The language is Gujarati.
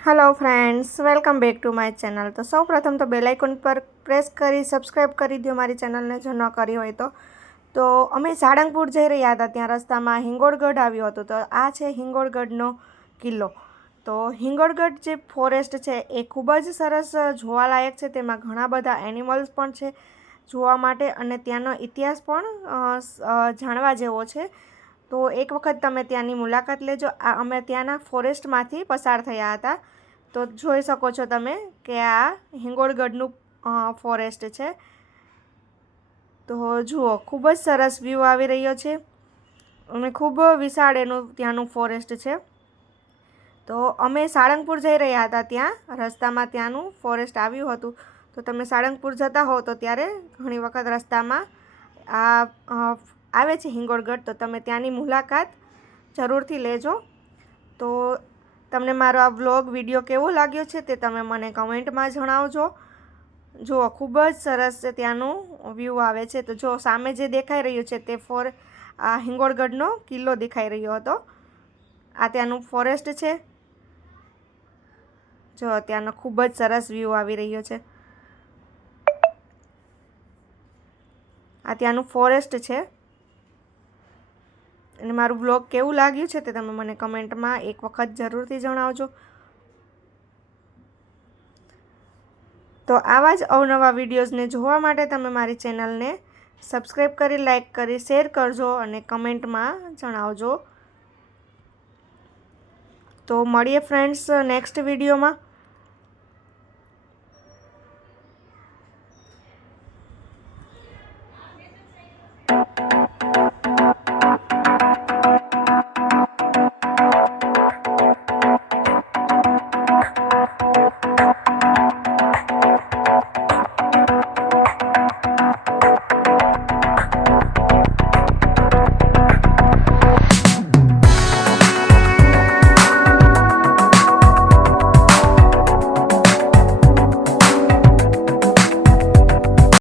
Hello friends, welcome back to my channel. तो सौ प्रथम तो बेल आइकन पर प्रेस करी सब्सक्राइब कर दो मारी चैनल ने जो न करी हो तो अमे साळंगपुर जई रह्या हता त्यां रस्तामां हिंगोळगढ़ आव्युं हतुं। तो आ छे हिंगोळगढ़नो किल्लो। तो हिंगोळगढ़ जे फॉरेस्ट छे ए खूब ज सरस जोवालायक छे। तेमां घणा बधा एनिमल्स पण छे જોવા માટે અને ત્યાંનો ઇતિહાસ પણ જાણવા જેવો છે। તો એક વખત તમે ત્યાંની મુલાકાત લેજો। અમે ત્યાંના ફોરેસ્ટમાંથી પસાર થયા હતા। તો જોઈ શકો છો તમે કે આ હિંગોળગઢનું ફોરેસ્ટ છે। તો જુઓ, ખૂબ જ સરસ વ્યૂ આવી રહ્યો છે અને ખૂબ વિશાળ એનું ત્યાંનું ફોરેસ્ટ છે। તો અમે સાળંગપુર જઈ રહ્યા હતા, ત્યાં રસ્તામાં ત્યાંનું ફોરેસ્ટ આવ્યું હતું। તો તમે સાળંગપુર જતા હો તો ત્યારે ઘણી વખત રસ્તામાં આવે છે હિંગોળગઢ, તો તમે ત્યાંની મુલાકાત જરૂરથી લેજો। તો તમને મારો આ વ્લોગ વિડીયો કેવો લાગ્યો છે તે તમે મને કમેન્ટમાં જણાવજો। જુઓ, ખૂબ જ સરસ ત્યાંનું વ્યૂ આવે છે। તો જો સામે જે દેખાઈ રહ્યું છે તે આ હિંગોળગઢનો કિલ્લો દેખાઈ રહ્યો હતો। આ ત્યાંનું ફોરેસ્ટ છે। જો ત્યાંનો ખૂબ જ સરસ વ્યૂ આવી રહ્યો છે। આ ત્યાંનું ફોરેસ્ટ છે અને મારું બ્લોગ કેવું લાગ્યું છે તે તમે મને કમેન્ટમાં એક વખત જરૂરથી જણાવજો। તો આવા જ અવનવા વિડીયોઝને જોવા માટે તમે મારી ચેનલને સબસ્ક્રાઈબ કરી, લાઈક કરી, શેર કરજો અને કમેન્ટમાં જણાવજો। તો મળીએ ફ્રેન્ડ્સ નેક્સ્ટ વિડીયોમાં।